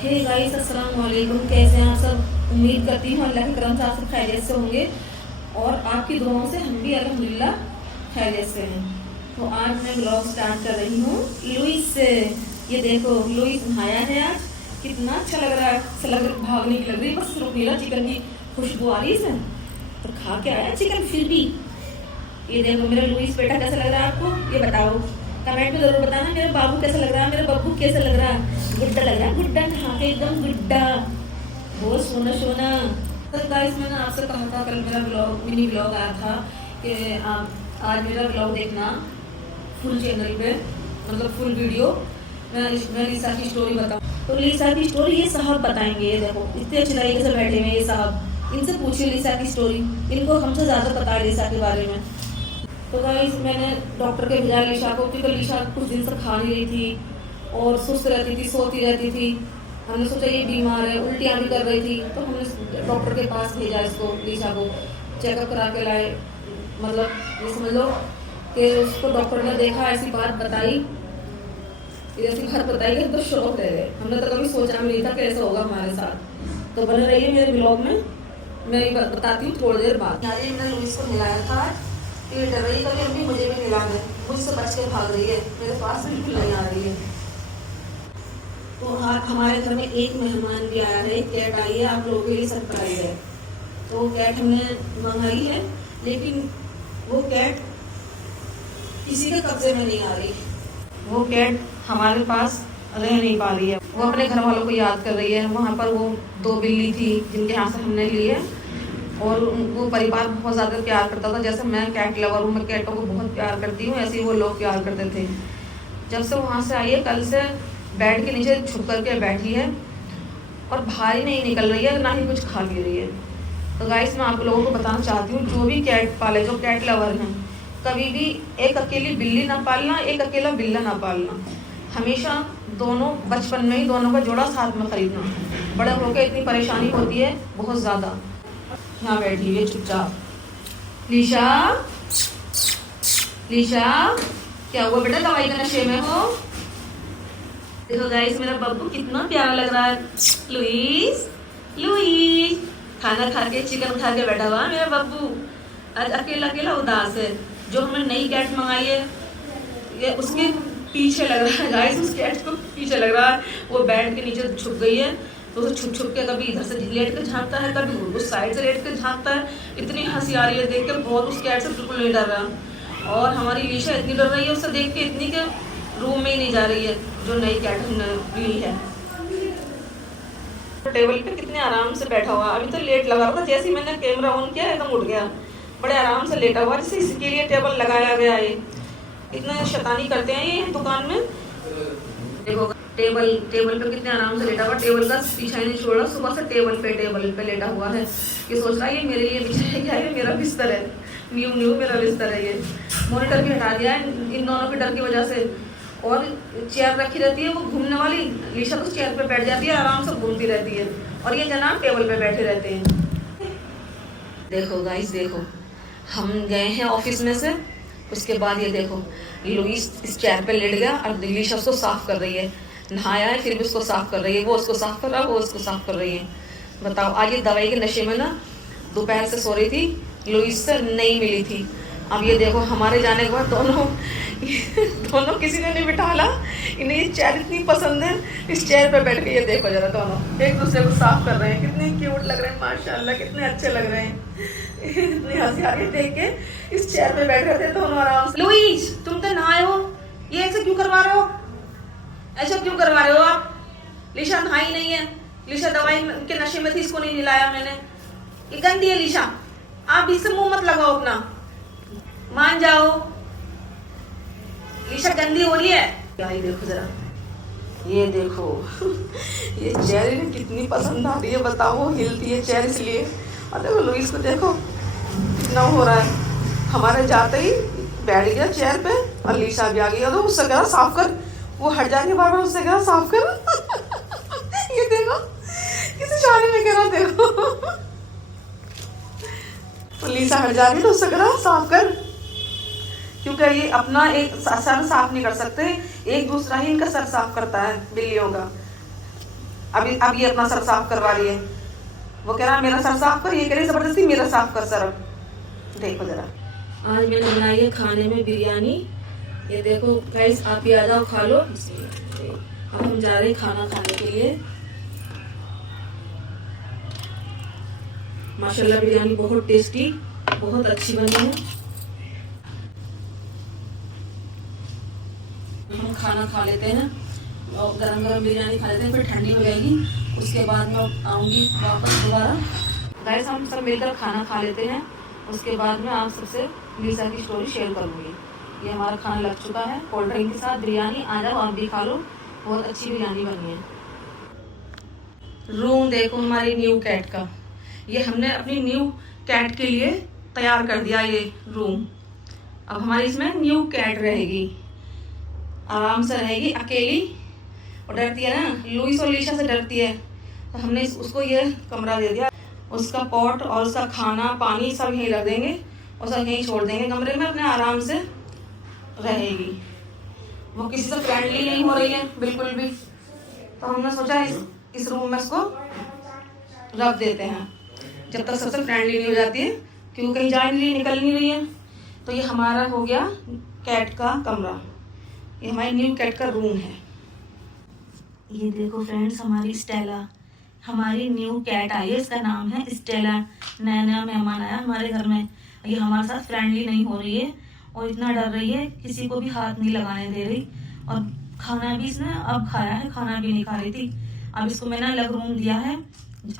Hey guys, अस्सलाम वालेकुम। कैसे हैं आप सब? उम्मीद करती हूँ अल्लाह के करम से आप सब खैरियत से होंगे और आपकी दुआओं से हम भी अल्हम्दुलिल्लाह खैरियत से हैं। तो आज मैं ब्लॉग स्टार्ट कर रही हूँ लुइस से। ये देखो, लुइस नहाया है आज। कितना अच्छा लग रहा है। ऐसा लग रहा है भागने की लग रही है, बस रुकीला चिकन की खुशबू आ रही है इसे। तो खा के आया चिकन फिर भी। ये देखो मेरा लुइस बेटा कैसा लग रहा है आपको, ये बताओ कमेंट में जरूर बताना। मेरा बाबू कैसा लग रहा है, मेरा बब्बू कैसा लग रहा है? गुड्डा लग रहा है, गुड्डा नहा के एकदम गुड्डा, बहुत सोना सोना। तो गाइस, मैंने आपसे कहा था कल मेरा ब्लॉग मिनी ब्लॉग आया था कि आप आज मेरा ब्लॉग देखना फुल चैनल पे, मतलब फुल वीडियो। मैं लिसा की स्टोरी बताऊँ तो लिसा की स्टोरी ये साहब बताएंगे। ये देखो इतने अच्छे तरीके से बैठे हुए ये साहब, इनसे पूछिए लिसा की स्टोरी। इनको हमसे ज़्यादा पता है लिसा के बारे में। तो गाइस, मैंने डॉक्टर के भेजा लिशा को, क्योंकि लिशा कुछ दिन से खा नहीं रही थी और सुस्त रहती थी, सोती रहती थी। हमने सोचा ये बीमार है, उल्टियाँ भी कर रही थी, तो हमने डॉक्टर के पास भेजा इसको, लिशा को चेकअप करा के लाए। मतलब ये समझ लो कि उसको डॉक्टर ने देखा, ऐसी बात बताई, ऐसी बात बताई कि हम तो शौक रह गए। हमने तो कभी सोचा भी नहीं था कि ऐसा होगा हमारे साथ। तो बने रहिए मेरे ब्लॉग में, मैं ये बताती हूँ थोड़ी देर बाद। मैंने लुइस को मिलाया था, ये डर रही, कभी अभी मुझे भी मिला दे, मुझसे बच के भाग रही है, मेरे पास बिल्कुल नहीं आ रही है। तो हमारे घर में एक मेहमान भी आया है, एक कैट आई है, आप लोगों के लिए सरप्राइज है। तो कैट हमने मंगाई है, लेकिन वो कैट किसी के कब्जे में नहीं आ रही। वो कैट हमारे पास रह नहीं पा रही है, वो अपने घर वालों को याद कर रही है। वहाँ पर वो 2 बिल्ली थी जिनके यहाँ से हमने ली है, और वो परिवार बहुत ज़्यादा प्यार करता था। जैसे मैं कैट लवर हूँ, मैं कैटों को बहुत प्यार करती हूँ, ऐसे ही वो लोग प्यार करते थे। जब से वहाँ से आई है, कल से बेड के नीचे छुप करके बैठी है और बाहर ही नहीं निकल रही है, ना ही कुछ खा पी रही है। तो गाइस, मैं आप लोगों को बताना चाहती हूँ, जो भी कैट पाले, जो कैट लवर हैं, कभी भी एक अकेली बिल्ली ना पालना, एक अकेला बिल्ला ना पालना। हमेशा दोनों बचपन में ही दोनों का जोड़ा साथ में खरीदना। बड़े होकर इतनी परेशानी होती है बहुत ज़्यादा। यहाँ बैठी हुई है चुपचाप। लिशा, लिशा, क्या हुआ बेटा, दवाई के नशे में हो? देखो गाइस, मेरा बब्बू कितना प्यारा लग रहा है। लुइस, लुइस, खाना खा के, चिकन खा के बैठा हुआ मेरा बब्बू। आज अकेला अकेला उदास है। जो हमने नई कैट मंगाई है, ये उसके पीछे लग रहा है गाइस, उस कैट को पीछे लग रहा है। वो बेड के नीचे छुप गई है, तो उसे छुप छुप के कभी इधर से लेट के झांकता है, कभी उस साइड से लेट के झांकता है। इतनी हंसी आ रही है देख के, बहुत उस कैट से बिल्कुल नहीं डर रहा। और हमारी लिशा इतनी डर रही है उसे देख के, इतनी के रूम में ही नहीं जा रही है, जो नई कैट हमने ली है। टेबल पे कितने आराम से बैठा हुआ, अभी तो लेट लगा हुआ था, जैसे ही मैंने कैमरा ऑन किया एकदम उठ गया। बड़े आराम से लेटा हुआ, जैसे इसके लिए टेबल लगाया गया है। इतना शैतानी करते हैं ये दुकान में। देखो टेबल पे कितने आराम से लेटा हुआ, टेबल का पीछा नहीं छोड़ा, सुबह से टेबल पे लेटा हुआ है। ये सोच रहा है ये मेरे लिए बिछा है क्या, ये मेरा बिस्तर है, न्यू न्यू मेरा बिस्तर है। ये मॉनिटर भी हटा दिया है इन दोनों के डर की वजह से। और चेयर रखी रहती है वो घूमने वाली, लिशा तो चेयर पे बैठ जाती है, आराम से घूमती रहती है, और ये जनाब टेबल पे बैठे रहते हैं। देखो गाइस, देखो हम गए हैं ऑफिस में से, उसके बाद ये देखो लुइस इस चेयर पे लेट गया और लिशा उसको साफ कर रही है। नहाया है फिर भी उसको साफ कर रही है, वो उसको साफ कर रहा है, वो उसको साफ कर रही है। बताओ, आज ये दवाई के नशे में ना दोपहर से सो रही थी, लुइस से नहीं मिली थी। अब ये देखो हमारे जाने के बाद दोनों किसी ने नहीं बिठाला, इन्हें ये चेयर इतनी पसंद है। इस चेयर पे बैठ के ये देखो जरा, दोनों एक दूसरे को साफ कर रहे हैं। कितने क्यूट लग रहे हैं, माशाल्लाह, कितने अच्छे लग रहे हैं। इतनी हंसी आ रही है देख के। इस चेयर पे बैठ रहे थे दोनों आराम से। लुइस, तुम तो नहाए हो, ये ऐसे क्यों करवा रहे हो? ऐसा क्यों करवा रहे हो आप? लिशा नहाई नहीं है, लिशा दवाई के नशे में थी, इसको नहीं निलाया मैंने। ये गंदी है लिशा, आप इससे मुंह मत लगाओ अपना, मान जाओ। लिशा गंदी हो रही है। ये देखो जरा, ये देखो ये चेयर इन्हें कितनी पसंद आ रही है, बताओ। हिलती है चेयर इसलिए। और देखो लुइस को देखो कितना हो रहा है, हमारे जाते ही बैठ गया चेयर पे, और लिशा भी आ गई। तो उससे कहा साफ कर, वो हट जाके बार बार उससे कहा साफ कर। ये देखो किसी शादी में कह रहा, देखो तो लिशा हट जा रही तो उससे कहा साफ कर, क्योंकि ये अपना एक सर साफ नहीं कर सकते, एक दूसरा ही इनका सर साफ करता है बिल्लियों का। अब ये अपना सर साफ करवा रही है। वो कह रहा मेरा सर साफ कर, ये कह रही जबरदस्ती मेरा साफ कर सर। देखो जरा, आज मैंने बनाई है खाने में बिरयानी। ये देखो गाइस, आप भी आ जाओ खा लो। अब हम जा रहे हैं खाना खाने के लिए। माशाल्लाह बिरयानी बहुत टेस्टी, बहुत अच्छी बनी है। हम खाना खा लेते हैं और गरम गरम बिरयानी खा लेते हैं, फिर ठंडी हो जाएगी, उसके बाद मैं आऊँगी वापस दोबारा। गाइस हम सब मिलकर खाना खा लेते हैं, उसके बाद में आप सबसे लीसा की स्टोरी शेयर करूँगी। ये हमारा खाना लग चुका है कोल्ड ड्रिंक के साथ। बिरयानी आ जाओ आप भी खा लो, बहुत अच्छी बिरयानी बनी है। रूम देखो हमारी न्यू कैट का, ये हमने अपनी न्यू कैट के लिए तैयार कर दिया ये रूम। अब हमारी इसमें न्यू कैट रहेगी, आराम से रहेगी, अकेली। और डरती है ना, लुइस और लीशा से डरती है, तो हमने उसको ये कमरा दे दिया। उसका पॉट और उसका खाना पानी सब यहीं रख देंगे और सब यहीं छोड़ देंगे कमरे में, अपने आराम से रहेगी। वो किसी से फ्रेंडली नहीं हो रही है बिल्कुल भी, तो हमने सोचा इस रूम में इसको रख देते हैं जब तक सबसे फ्रेंडली नहीं हो जाती है, क्योंकि कहीं जा नहीं रही, निकल नहीं रही है। तो ये हमारा हो गया कैट का कमरा, ये हमारी न्यू कैट का रूम है। ये देखो फ्रेंड्स, हमारी स्टेला, हमारी न्यू कैट आई है, इसका नाम है स्टेला। नया नया मेहमान आया हमारे घर में। ये हमारे साथ फ्रेंडली नहीं हो रही है और इतना डर रही है, किसी को भी हाथ नहीं लगाने दे रही। और खाना भी इसने अब खाया है, खाना भी नहीं खा रही थी। अब इसको मैंने अलग रूम दिया है,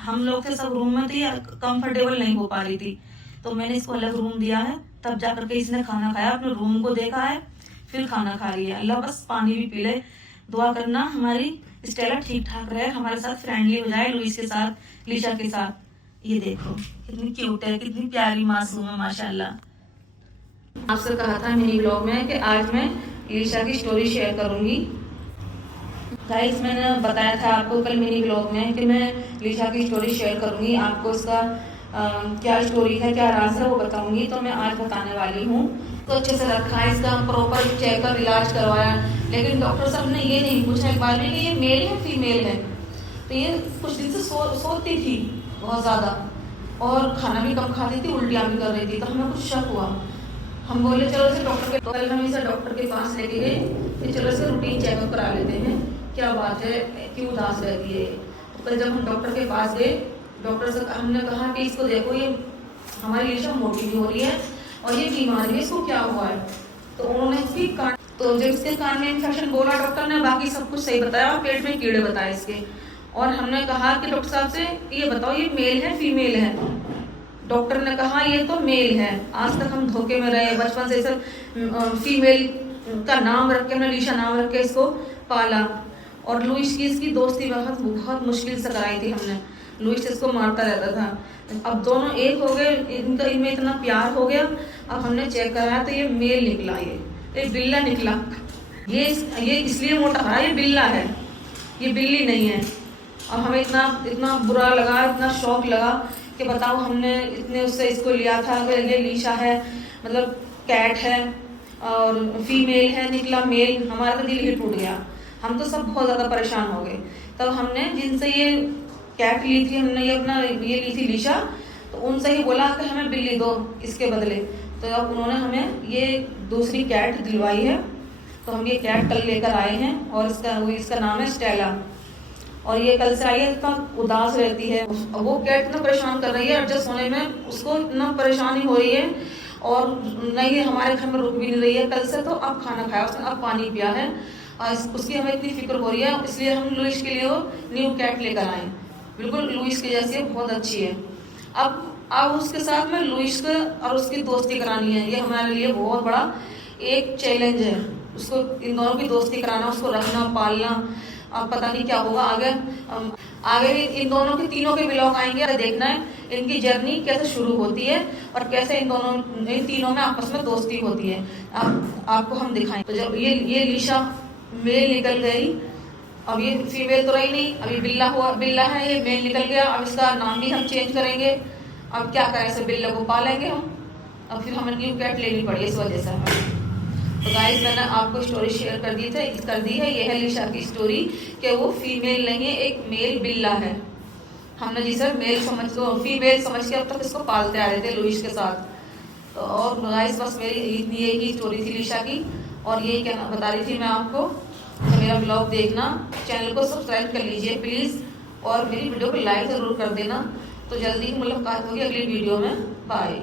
हम लोग थे सब रूम में, तो ये कंफर्टेबल नहीं हो पा रही थी, तो मैंने इसको अलग रूम दिया है। तब जाकर के इसने खाना खाया, अपने रूम को देखा है, फिर खाना खा रही है। अल्लाह बस पानी भी पी ले। दुआ करना हमारी स्टेला ठीक ठाक रहे, हमारे साथ फ्रेंडली हो जाए, लुइस के साथ, लीशा के साथ। ये देखो कितनी क्यूट है, कितनी प्यारी मासूम है माशाल्लाह। आपसे कहा था मिनी ब्लॉग में कि आज मैं लीशा की स्टोरी शेयर करूंगी। गाइस मैंने बताया था आपको कल मिनी ब्लॉग में कि मैं लीशा की स्टोरी शेयर करूंगी, आपको इसका क्या स्टोरी है, क्या राज है, वो बताऊंगी। तो मैं आज बताने वाली हूँ। तो अच्छे से रखा है, इसका प्रॉपर चेकअप इलाज करवाया, लेकिन डॉक्टर साहब ने ये नहीं पूछा एक बार भी कि ये मेल है फीमेल है। तो ये कुछ दिन से सोती थी बहुत ज़्यादा और खाना भी कम खाती थी, उल्टियाँ भी कर रही थी। तो हमें कुछ शक हुआ, हम बोले चलो इसे डॉक्टर के, तो कल हम इसे डॉक्टर के पास लेके गए कि चलो इसे रूटीन चेकअप करा लेते हैं, क्या बात है, क्यों उदास रहती है। तो कल जब हम डॉक्टर के पास गए, डॉक्टर से हमने कहा कि इसको देखो, ये हमारी लीशा मोटी भी हो रही है और ये बीमारी है, इसको क्या हुआ है। तो उन्होंने इसकी कान, तो जब इसके कान में इन्फेक्शन बोला डॉक्टर ने, बाकी सब कुछ सही बताया, पेट में कीड़े बताए इसके। और हमने कहा कि डॉक्टर साहब से ये बताओ ये मेल है फीमेल है। डॉक्टर ने कहा ये तो मेल है। आज तक हम धोखे में रहे, बचपन से सब फीमेल का नाम रख के, हमने लीशा नाम रख के इसको पाला। और लुइस की इसकी दोस्ती बहुत मुश्किल से कराई थी हमने, लुइस इसको मारता रहता था। अब दोनों एक हो गए, इनका इनमें इतना प्यार हो गया। अब हमने चेक कराया तो ये मेल निकला, ये बिल्ला निकला। ये इसलिए मोटा है, ये बिल्ला है, ये बिल्ली नहीं है। अब हमें इतना बुरा लगा, इतना शौक लगा कि बताओ, हमने इतने उससे इसको लिया था, ये लीशा है, मतलब कैट है और फीमेल है, निकला मेल। हमारा तो दिल ही टूट गया, हम तो सब बहुत ज़्यादा परेशान हो गए। तब हमने जिनसे ये कैट ली थी, हमने ये ली थी लीशा, तो उनसे ही बोला कि हमें बिल्ली दो इसके बदले। तो अब उन्होंने हमें ये दूसरी कैट दिलवाई है। तो हम ये कैट कल लेकर आए हैं और इसका नाम है स्टेला। और ये कल से आई है, इतना उदास रहती है। वो कैट इतना परेशान कर रही है, एडजस्ट होने में उसको इतना परेशानी हो रही है और नहीं हमारे घर में रुक भी नहीं रही है कल से। तो अब खाना खाया उसने, अब पानी पिया है और उसकी हमें इतनी फिक्र हो रही है, इसलिए हम लुइस के लिए वो न्यू कैट लेकर आए। बिल्कुल लुइस के जैसी बहुत अच्छी है। अब उसके साथ में लुइस को और उसकी दोस्ती करानी है, ये हमारे लिए बहुत बड़ा एक चैलेंज है। उसको इन दोनों की दोस्ती कराना, उसको रखना पालना। अब पता नहीं क्या होगा आगे इन दोनों के तीनों के ब्लॉग आएंगे, देखना है इनकी जर्नी कैसे शुरू होती है और कैसे इन तीनों में आपस में दोस्ती होती है। आपको हम दिखाएं। तो जब ये लीशा मेल निकल गई, अब ये फीमेल तो रही नहीं, अभी बिल्ला है, ये मेल निकल गया। अब इसका नाम भी हम चेंज करेंगे। अब क्या करें, ऐसे बिल्ला को पालेंगे हम। अब फिर हमें न्यू कैट लेनी पड़ी इस वजह से। तो गाइस मैंने आपको स्टोरी शेयर कर दी है। ये है लिशा की स्टोरी कि वो फीमेल नहीं है, एक मेल बिल्ला है। हमने जिसे मेल समझ को फीमेल समझ के अब तक इसको पालते आ रहे थे लुइस के साथ। तो और गाइस बस मेरी यही स्टोरी थी लिशा की, और यही कहना बता रही थी मैं आपको। तो मेरा ब्लॉग देखना, चैनल को सब्सक्राइब कर लीजिए प्लीज़, और मेरी वीडियो को लाइक ज़रूर कर देना। तो जल्दी मुलाकात होगी अगली वीडियो में। बाय।